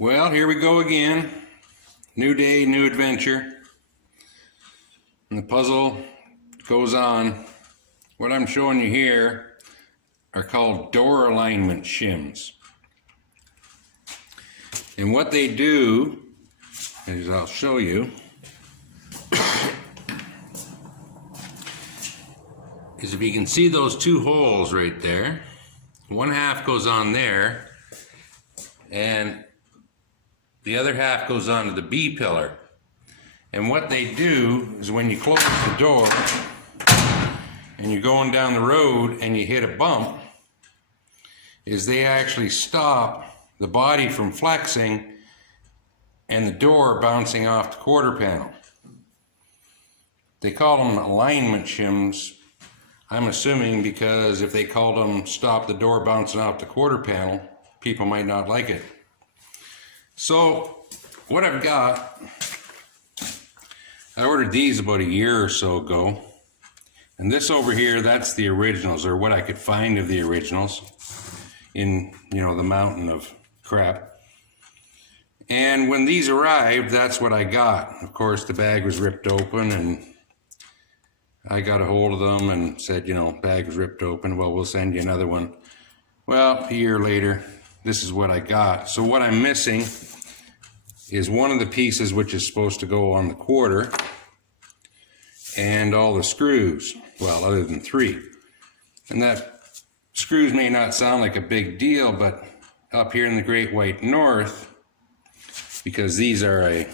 Well, here we go again. New day, new adventure. And the puzzle goes on. What I'm showing you here are called door alignment shims. And what they do, as I'll show you, is if you can see those two holes right there, one half goes on there, and the other half goes onto the B pillar. And what they do is when you close the door and you're going down the road and you hit a bump, is they actually stop the body from flexing and the door bouncing off the quarter panel. They call them alignment shims, I'm assuming, because if they called them stop the door bouncing off the quarter panel, people might not like it. So what I've got, I ordered these about a year or so ago, and this over here, that's the originals, or what I could find of the originals in, the mountain of crap. And when these arrived, that's what I got. Of course, the bag was ripped open, and I got a hold of them and said, bag was ripped open, well, we'll send you another one. Well, a year later, this is what I got. So what I'm missing is one of the pieces which is supposed to go on the quarter, and all the screws, well, other than 3. And that screws may not sound like a big deal, but up here in the Great White North, because these are a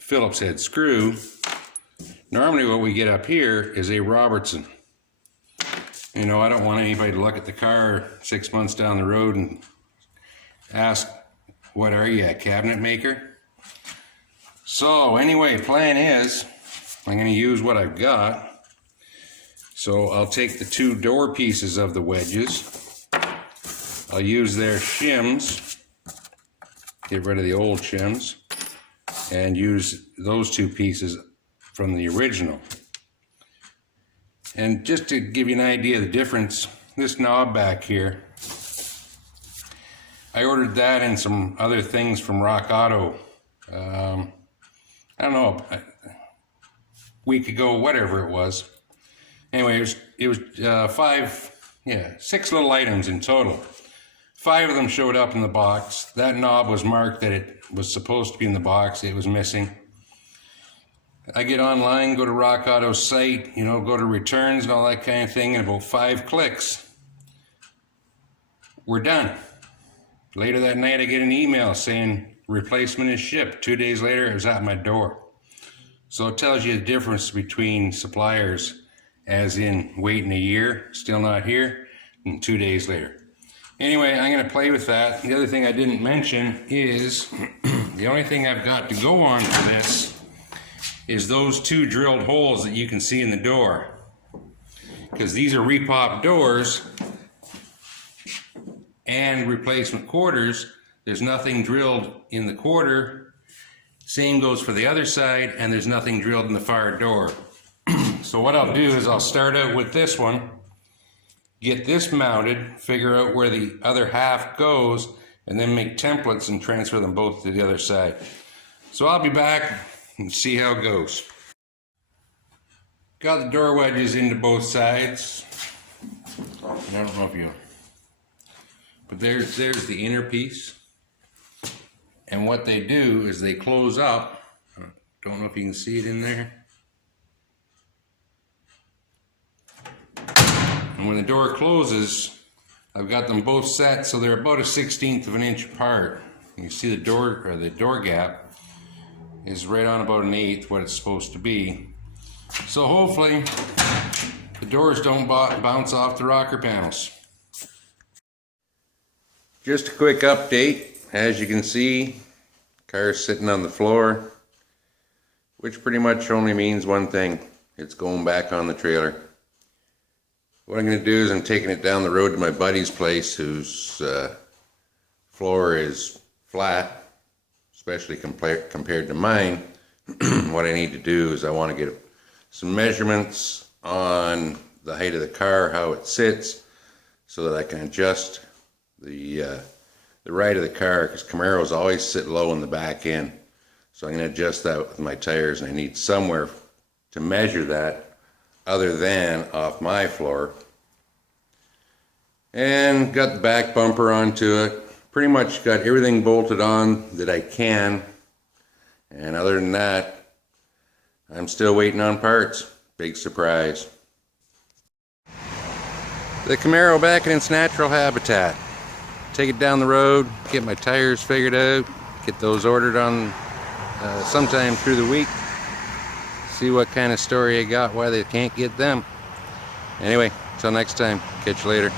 Phillips head screw, normally what we get up here is a Robertson. I don't want anybody to look at the car 6 months down the road and ask, what are you, a cabinet maker? So anyway, plan is, I'm going to use what I've got. So I'll take the 2 door pieces of the wedges. I'll use their shims, get rid of the old shims, and use those 2 pieces from the original. And just to give you an idea of the difference, this knob back here, I ordered that and some other things from Rock Auto, I don't know, a week ago, whatever it was. Anyway, it was 6 little items in total. 5 of them showed up in the box. That knob was marked that it was supposed to be in the box. It was missing. I get online, go to Rock Auto's site, go to returns and all that kind of thing. In about 5 clicks, we're done. Later that night, I get an email saying replacement is shipped. 2 days later, it was at my door. So it tells you the difference between suppliers, as in waiting a year, still not here, and 2 days later. Anyway, I'm going to play with that. The other thing I didn't mention is the only thing I've got to go on for this is those 2 drilled holes that you can see in the door. Because these are repop doors and replacement quarters. There's nothing drilled in the quarter. Same goes for the other side, and there's nothing drilled in the far door. So what I'll do is I'll start out with this one, get this mounted, figure out where the other half goes, and then make templates and transfer them both to the other side. So I'll be back and see how it goes. Got the door wedges into both sides. I don't know if you... But there's the inner piece. And what they do is they close up. Don't know if you can see it in there. And when the door closes, I've got them both set so they're about 1/16 of an inch apart. You see the door gap is right on about 1/8 what it's supposed to be. So hopefully the doors don't bounce off the rocker panels. Just a quick update. As you can see, car's sitting on the floor, which pretty much only means one thing. It's going back on the trailer. What I'm going to do is I'm taking it down the road to my buddy's place, whose floor is flat, especially compared to mine. What I need to do is I want to get some measurements on the height of the car, how it sits, so that I can adjust the right of the car, because Camaros always sit low in the back end. So I'm going to adjust that with my tires, and I need somewhere to measure that other than off my floor. And got the back bumper onto it. Pretty much got everything bolted on that I can. And other than that, I'm still waiting on parts. Big surprise. The Camaro back in its natural habitat. Take it down the road, get my tires figured out, get those ordered on sometime through the week. See what kind of story I got, why they can't get them. Anyway, till next time, catch you later.